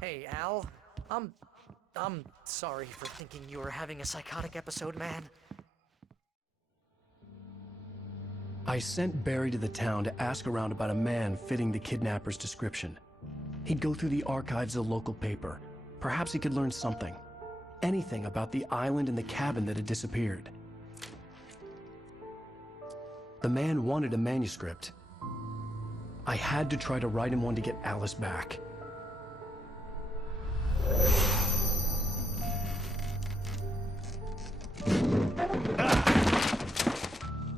Hey, Al. I'm sorry for thinking you were having a psychotic episode, man. I sent Barry to the town to ask around about a man fitting the kidnapper's description. He'd go through the archives of the local paper. Perhaps he could learn something. Anything about the island and the cabin that had disappeared. The man wanted a manuscript. I had to try to write him one to get Alice back.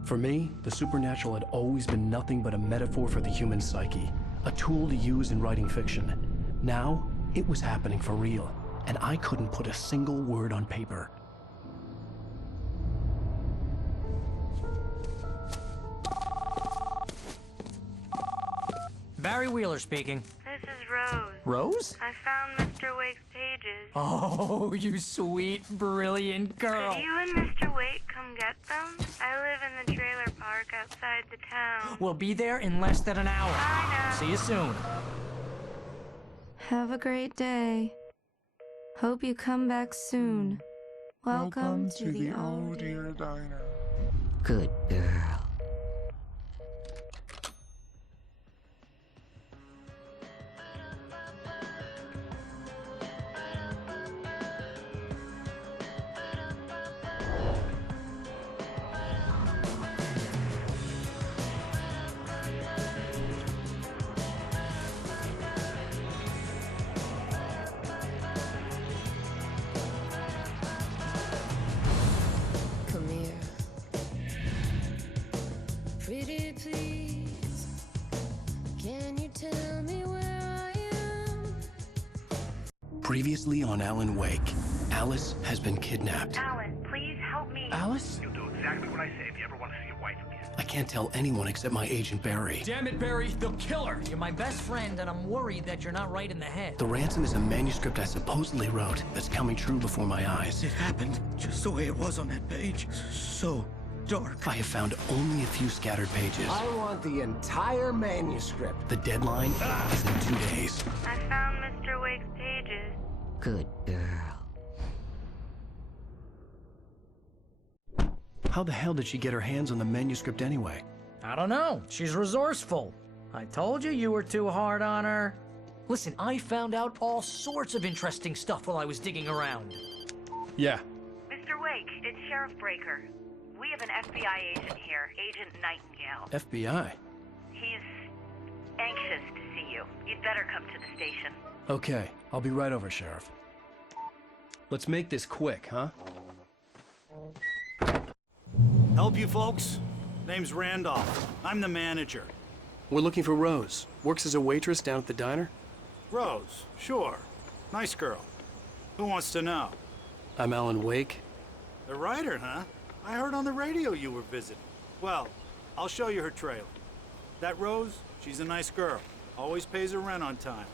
For me, the supernatural had always been nothing but a metaphor for the human psyche, a tool to use in writing fiction. Now, it was happening for real, and I couldn't put a single word on paper. Barry Wheeler speaking. This is Rose. Rose? I found Mr. Wake's pages. Oh, you sweet, brilliant girl. Could you and Mr. Wake come get them? I live in the trailer park outside the town. We'll be there in less than an hour. Bye now. See you soon. Have a great day. Hope you come back soon. Welcome to the Oh Dear Diner. Good girl. Come here. Pretty please, can you tell me where I am? Previously on Alan Wake, Alice has been kidnapped. Alan, please help me. Alice? You'll do exactly what I say if you ever want to see your wife again. I can't tell anyone except my agent Barry. Damn it, Barry, they'll kill her. You're my best friend, and I'm worried that you're not right in the head. The ransom is a manuscript I supposedly wrote that's coming true before my eyes. It happened just the way it was on that page. So dark. I have found only a few scattered pages. I want the entire manuscript. The deadline is in 2 days. I found Mr. Wake's pages. Good girl. How the hell did she get her hands on the manuscript anyway? I don't know. She's resourceful. I told you were too hard on her. Listen, I found out all sorts of interesting stuff while I was digging around. Yeah. Mr. Wake, it's Sheriff Breaker. We have an FBI agent here, Agent Nightingale. FBI? He's anxious to see you. You'd better come to the station. Okay, I'll be right over, Sheriff. Let's make this quick, huh? Help you folks? Name's Randolph. I'm the manager. We're looking for Rose. Works as a waitress down at the diner. Rose, sure. Nice girl. Who wants to know? I'm Alan Wake. The writer, huh? I heard on the radio you were visiting. Well, I'll show you her trailer. That Rose, she's a nice girl. Always pays her rent on time.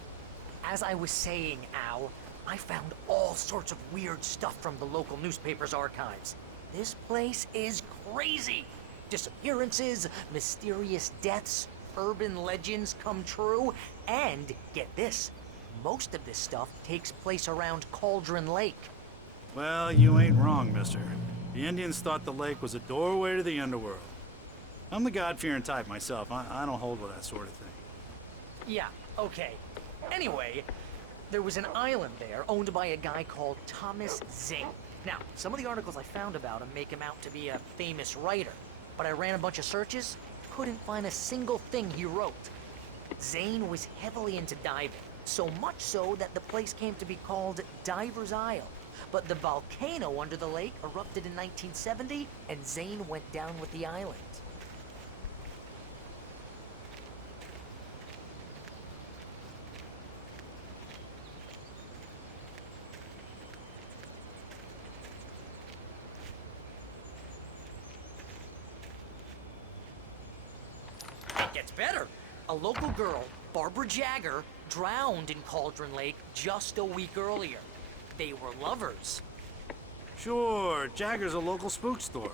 As I was saying, Al, I found all sorts of weird stuff from the local newspaper's archives. This place is crazy. Disappearances, mysterious deaths, urban legends come true, and get this, most of this stuff takes place around Cauldron Lake. Well, you ain't wrong, mister. The Indians thought the lake was a doorway to the underworld. I'm the God-fearing type myself. I don't hold with that sort of thing. Yeah, okay. Anyway, there was an island there owned by a guy called Thomas Zane. Now, some of the articles I found about him make him out to be a famous writer, but I ran a bunch of searches, couldn't find a single thing he wrote. Zane was heavily into diving, so much so that the place came to be called Diver's Isle. But the volcano under the lake erupted in 1970, and Zane went down with the island. It gets better. A local girl, Barbara Jagger, drowned in Cauldron Lake just a week earlier. They were lovers. Sure, Jagger's a local spook story.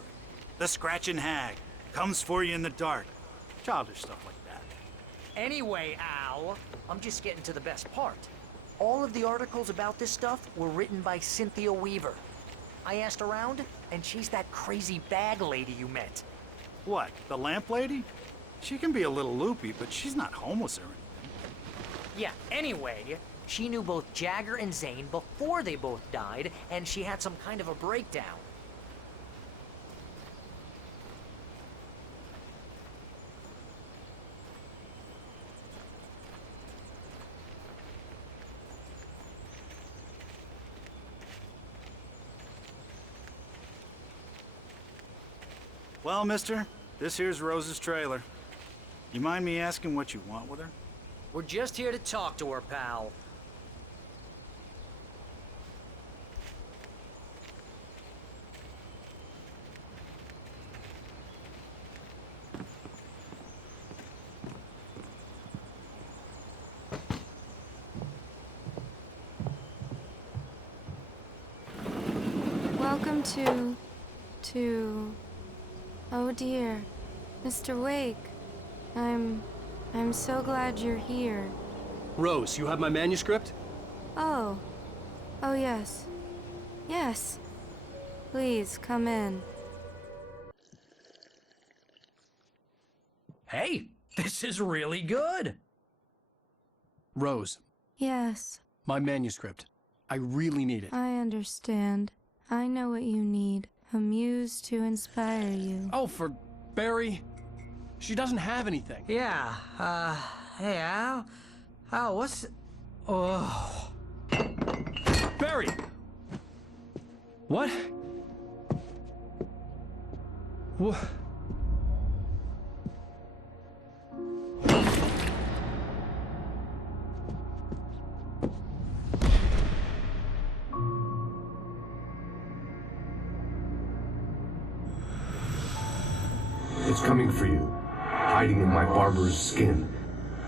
The Scratching Hag. Comes for you in the dark. Childish stuff like that. Anyway, Al, I'm just getting to the best part. All of the articles about this stuff were written by Cynthia Weaver. I asked around, and she's that crazy bag lady you met. What, the lamp lady? She can be a little loopy, but she's not homeless or anything. Yeah, anyway, she knew both Jagger and Zane before they both died, and she had some kind of a breakdown. Well, mister, this here's Rose's trailer. You mind me asking what you want with her? We're just here to talk to her, pal. Welcome to... Oh dear, Mr. Wake. I'm so glad you're here. Rose, you have my manuscript? Oh. Oh yes. Yes. Please, come in. Hey, this is really good. Rose, Yes, my manuscript. I really need it. I understand. I know what you need. A muse to inspire you. Oh, for Barry. She doesn't have anything. Yeah, hey, Al, what's... Oh... Barry! What? What? It's coming for you, hiding in my barber's skin.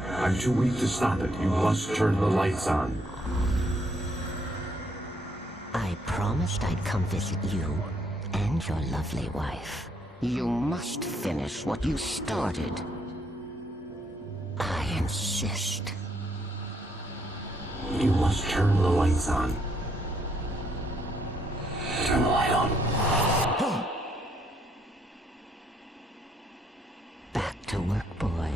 I'm too weak to stop it. You must turn the lights on. I promised I'd come visit you and your lovely wife. You must finish what you started. I insist. You must turn the lights on. Turn the light on. Back to work, boy.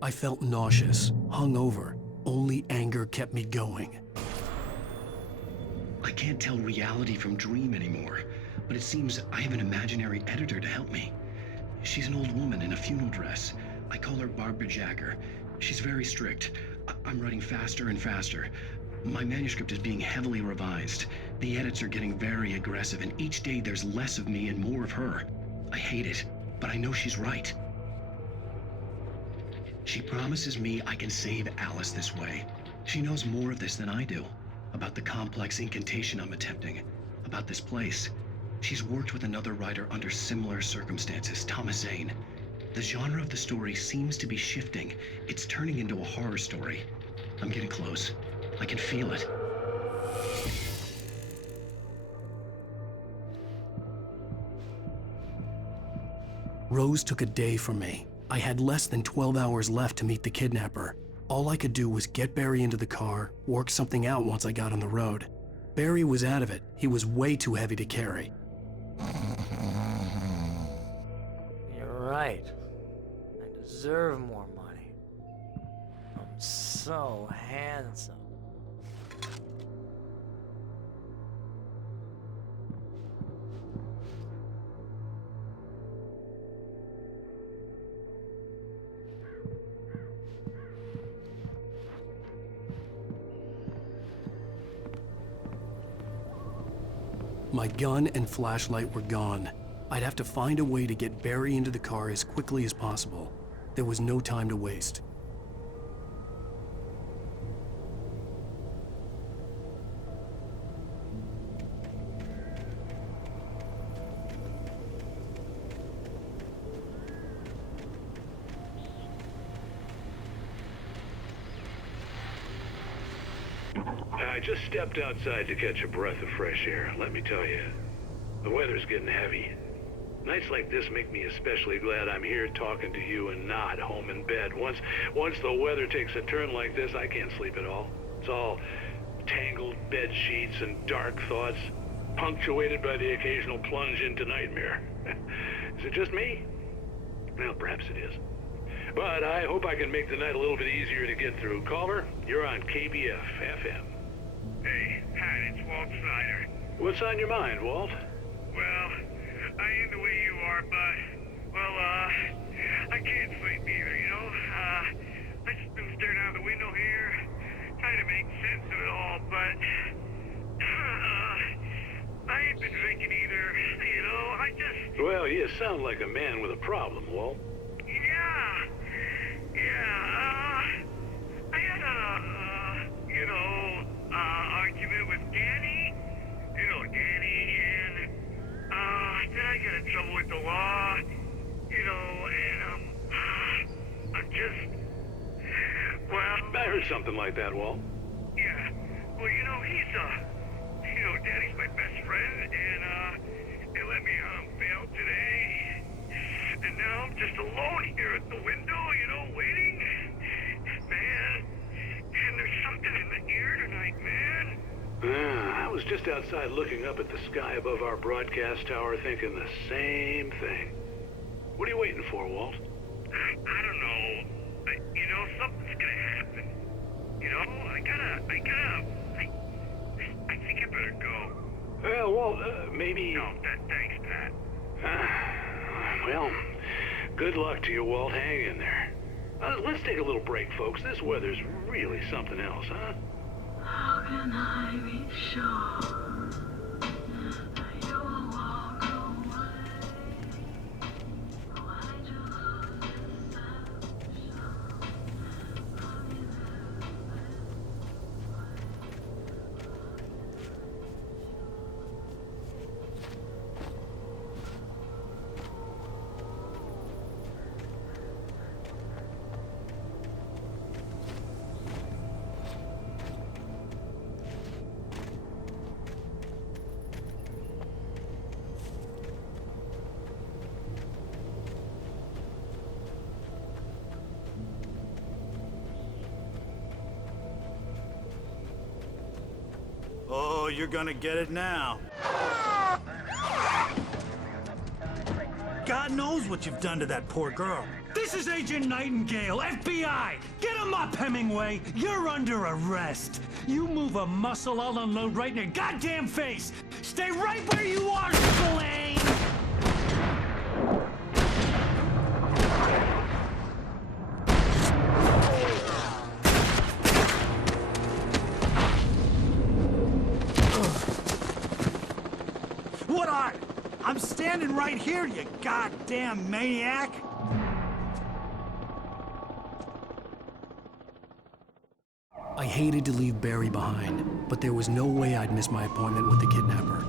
I felt nauseous, hungover. Only anger kept me going. I can't tell reality from dream anymore, but it seems I have an imaginary editor to help me. She's an old woman in a funeral dress. I call her Barbara Jagger. She's very strict. I'm writing faster and faster. My manuscript is being heavily revised. The edits are getting very aggressive, and each day there's less of me and more of her. I hate it, but I know she's right. She promises me I can save Alice this way. She knows more of this than I do. About the complex incantation I'm attempting. About this place. She's worked with another writer under similar circumstances, Thomas Zane. The genre of the story seems to be shifting. It's turning into a horror story. I'm getting close. I can feel it. Rose took a day from me. I had less than 12 hours left to meet the kidnapper. All I could do was get Barry into the car, work something out once I got on the road. Barry was out of it. He was way too heavy to carry. You're right. I deserve more money. I'm so handsome. My gun and flashlight were gone. I'd have to find a way to get Barry into the car as quickly as possible. There was no time to waste. I just stepped outside to catch a breath of fresh air. Let me tell you, the weather's getting heavy. Nights like this make me especially glad I'm here talking to you and not home in bed. Once the weather takes a turn like this, I can't sleep at all. It's all tangled bed sheets and dark thoughts, punctuated by the occasional plunge into nightmare. Is it just me? Well, perhaps it is. But I hope I can make the night a little bit easier to get through. Caller, you're on KBF FM. Hey, Pat, it's Walt Snyder. What's on your mind, Walt? Well, I am the way you are, but, well, I can't sleep either, you know? I just been staring out the window here, trying to make sense of it all, but, I ain't been drinking either, you know? I just... Well, you sound like a man with a problem, Walt. I had argument with Danny, and, then I got in trouble with the law, and, I'm just, well... I heard something like that, Walt. Yeah, well, Danny's my best friend, and, they let me, bail today, and now I'm just alone here at the window, waiting. Man, and there's something in the air tonight, man. I was just outside looking up at the sky above our broadcast tower thinking the same thing. What are you waiting for, Walt? I don't know. Something's gonna happen. I think I better go. Well, Walt, maybe... No, thanks, Pat. Well, good luck to you, Walt. Hang in there. Let's take a little break, folks. This weather's really something else, huh? How can I be sure that you will walk away? Why do deception Oh, you're gonna get it now. God knows what you've done to that poor girl. This is Agent Nightingale, FBI! Get him up, Hemingway! You're under arrest! You move a muscle, I'll unload right in your goddamn face! Stay right where you are, Spillane! What are? I'm standing right here, you goddamn maniac! I hated to leave Barry behind, but there was no way I'd miss my appointment with the kidnapper.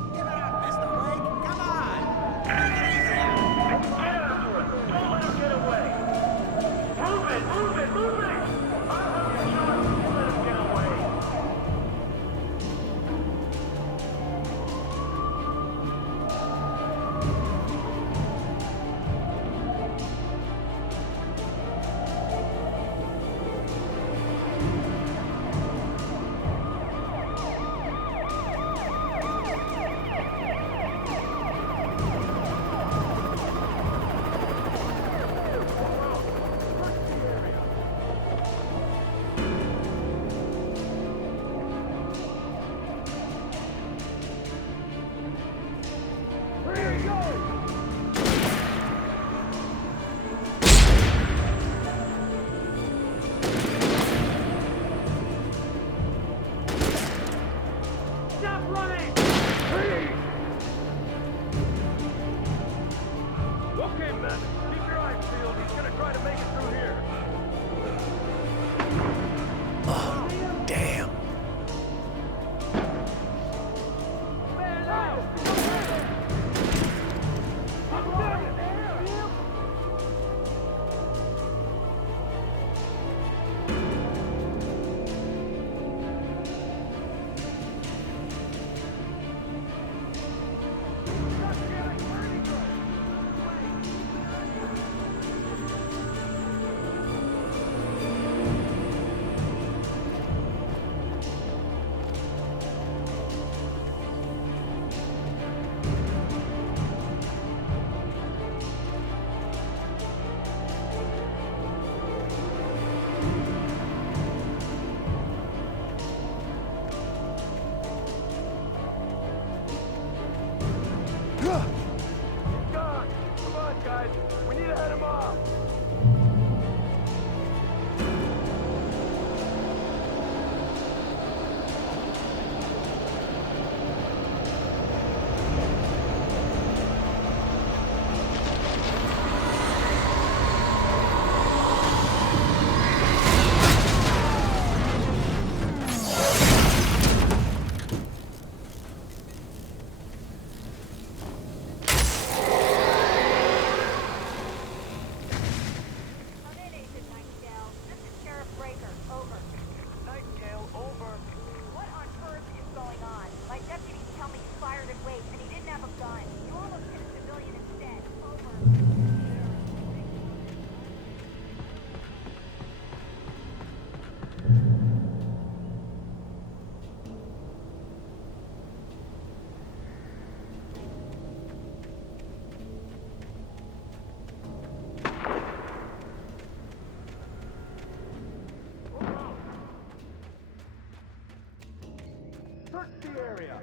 Search the area.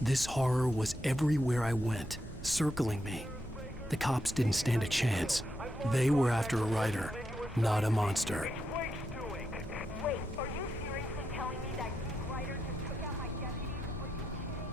This horror was everywhere I went, circling me. The cops didn't stand a chance. They were after a writer, not a monster. Wait, are you seriously telling me that geek writer just took out my deputies? Are you kidding?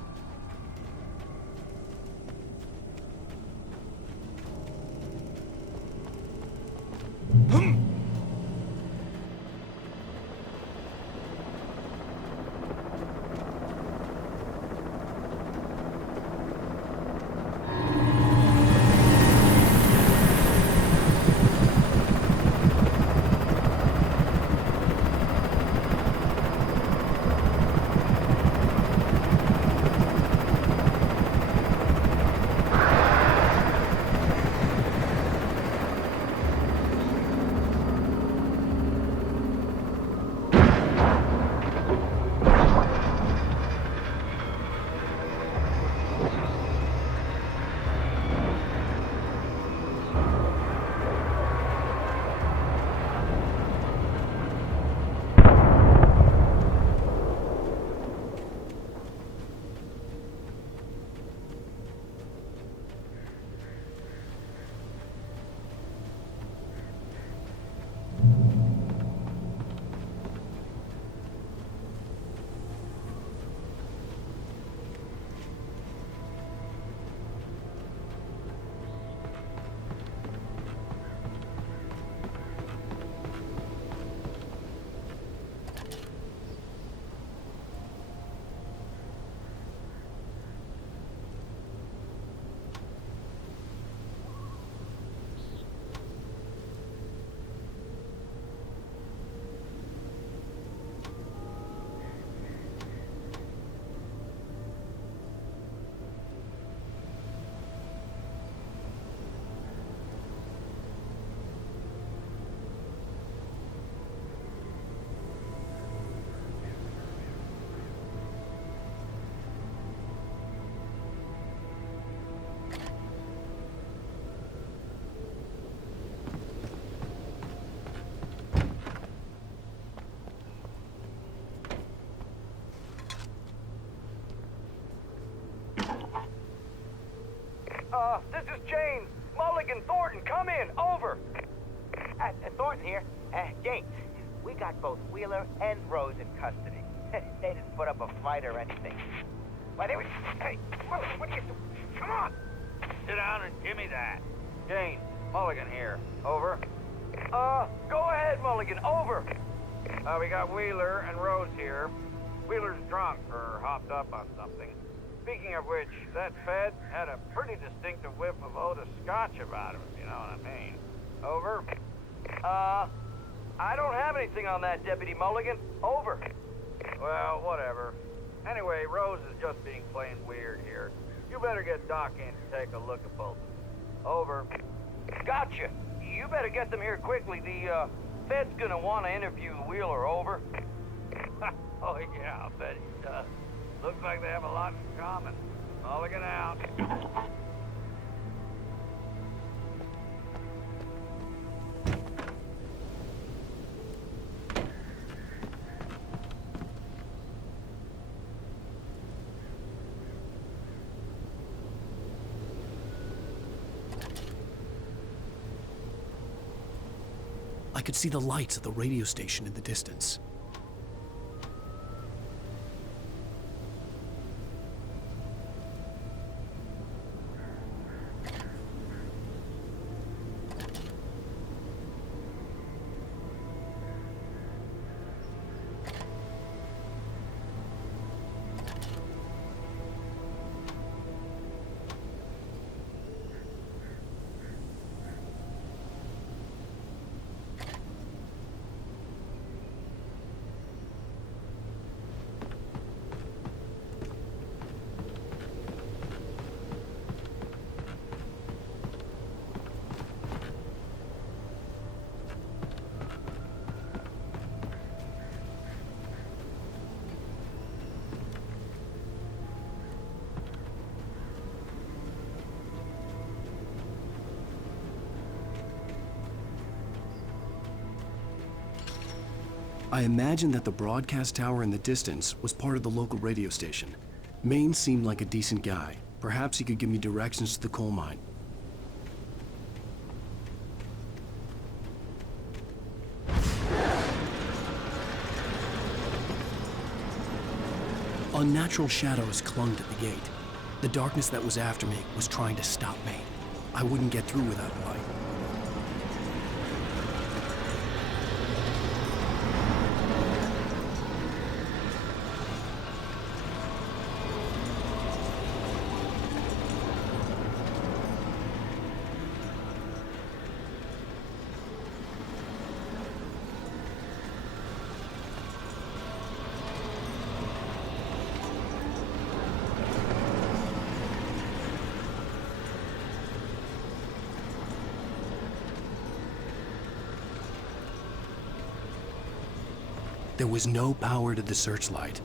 This is James. Mulligan, Thornton, come in. Over. Thornton here. James, we got both Wheeler and Rose in custody. They didn't put up a fight or anything. Why, they were... Hey, Mulligan, what are you doing? Come on! Sit down and give me that. James, Mulligan here. Over. Go ahead, Mulligan. Over. We got Wheeler and Rose here. Wheeler's drunk or hopped up on something. Speaking of which, that Fed had a pretty distinctive whiff of Otis Scotch about him, if you know what I mean. Over. I don't have anything on that, Deputy Mulligan. Over. Well, whatever. Anyway, Rose is just being plain weird here. You better get Doc in to take a look at both. Over. Gotcha. You better get them here quickly. The, Fed's gonna want to interview Wheeler. Over. Oh, yeah, I bet he does. Looks like they have a lot in common. Mulligan out. I could see the lights of the radio station in the distance. I imagined that the broadcast tower in the distance was part of the local radio station. Maine seemed like a decent guy. Perhaps he could give me directions to the coal mine. Unnatural shadows clung to the gate. The darkness that was after me was trying to stop me. I wouldn't get through without a light. There was no power to the searchlight.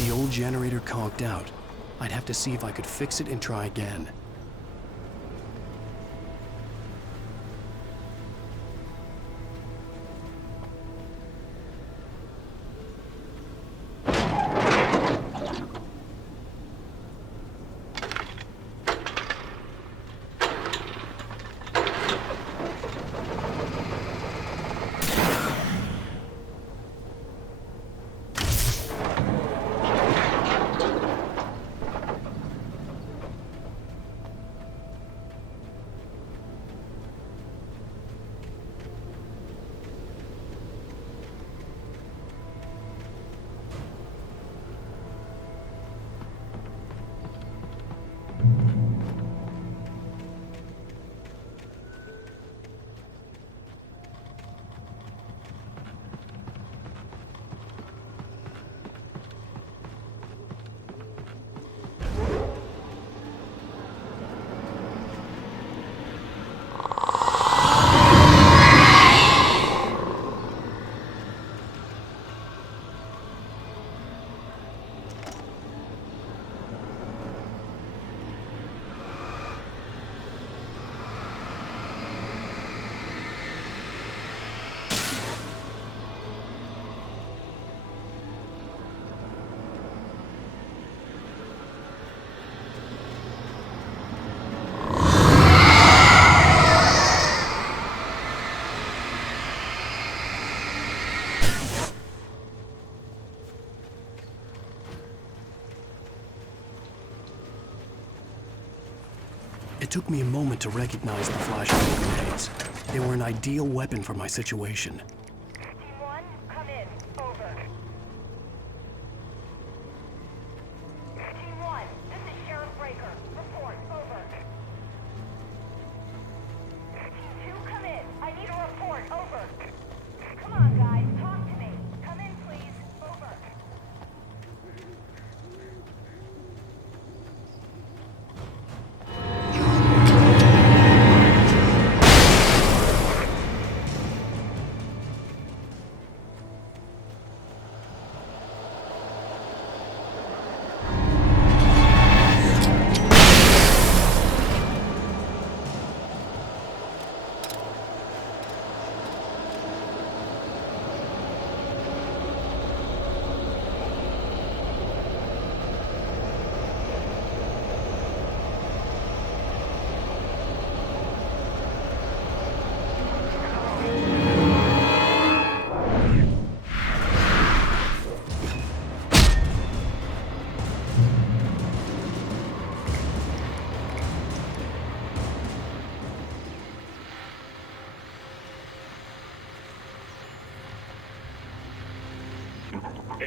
The old generator conked out. I'd have to see if I could fix it and try again. It took me a moment to recognize the flashing grenades. They were an ideal weapon for my situation. Team 1, come in. Over. Team 1, this is Sheriff Breaker. Report. Over. Team 2, come in. I need a report. Over. Come on, guys. Talk to me. Come in, please. Over.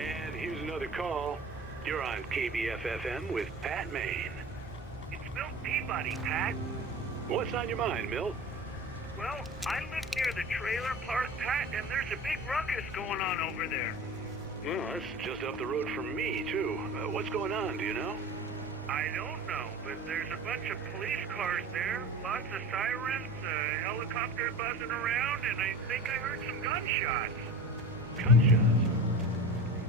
And here's another call. You're on KBF-FM with Pat Maine. It's Milt Peabody, Pat. What's on your mind, Milt? Well, I live near the trailer park, Pat, and there's a big ruckus going on over there. Well, that's just up the road from me, too. What's going on, do you know? I don't know, but there's a bunch of police cars there, lots of sirens, a helicopter buzzing around, and I think I heard some gunshots. Gunshots?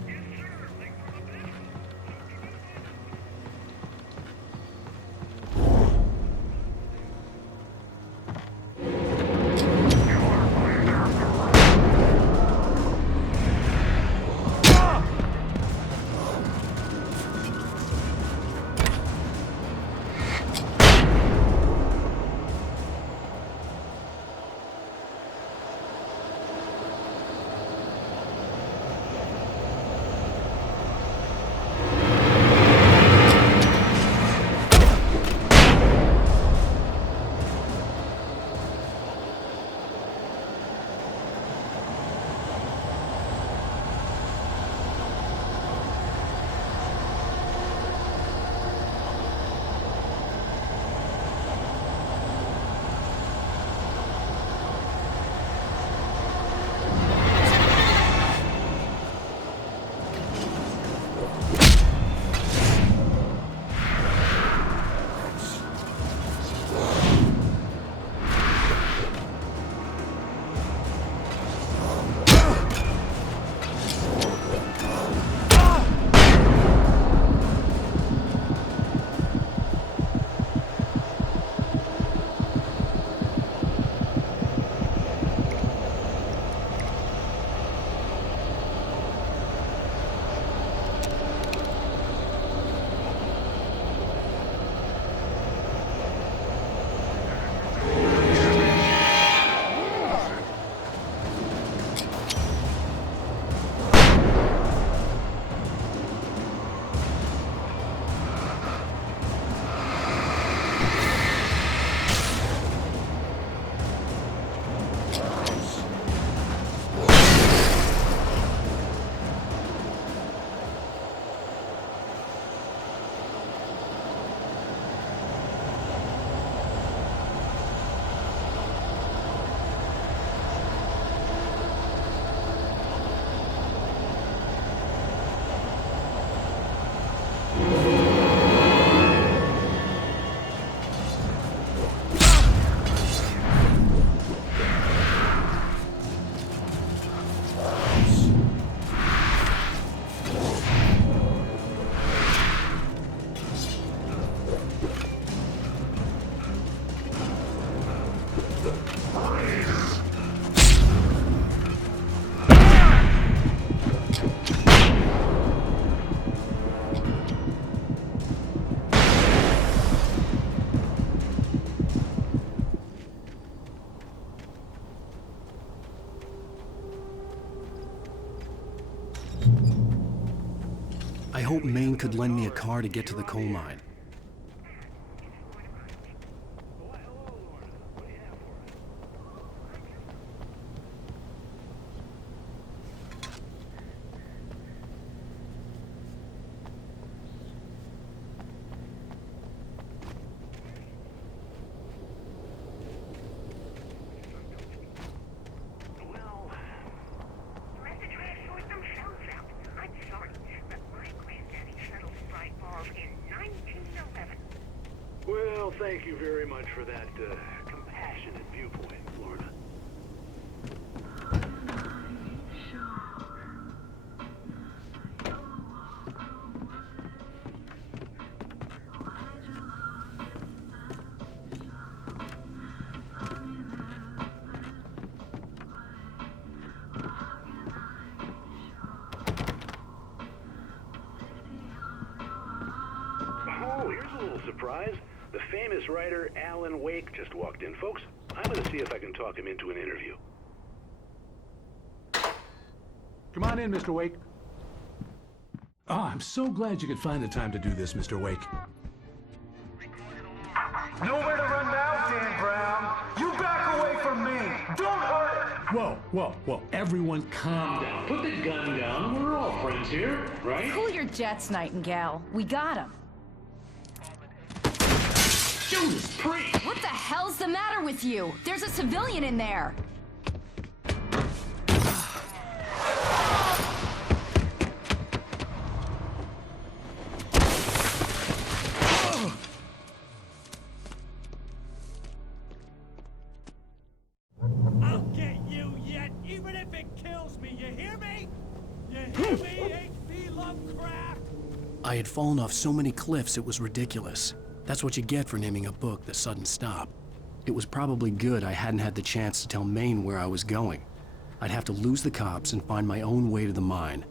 Yes, sir, like from a pistol. I hope Maine could lend me a car to get to the coal mine. Well, thank you very much for that compassionate viewpoint, Lorna. Oh, here's a little surprise. The famous writer Alan Wake just walked in, folks. I'm going to see if I can talk him into an interview. Come on in, Mr. Wake. Oh, I'm so glad you could find the time to do this, Mr. Wake. Nowhere to run now, Dan Brown. You back away from me. Don't hurt it. Whoa, whoa, whoa. Everyone calm down. Put the gun down. We're all friends here, right? Cool your jets, Nightingale. We got him. Judas Priest! What the hell's the matter with you? There's a civilian in there. I'll get you yet, even if it kills me. You hear me? You hear me, H.P. Lovecraft? I had fallen off so many cliffs it was ridiculous. That's what you get for naming a book The Sudden Stop. It was probably good I hadn't had the chance to tell Maine where I was going. I'd have to lose the cops and find my own way to the mine.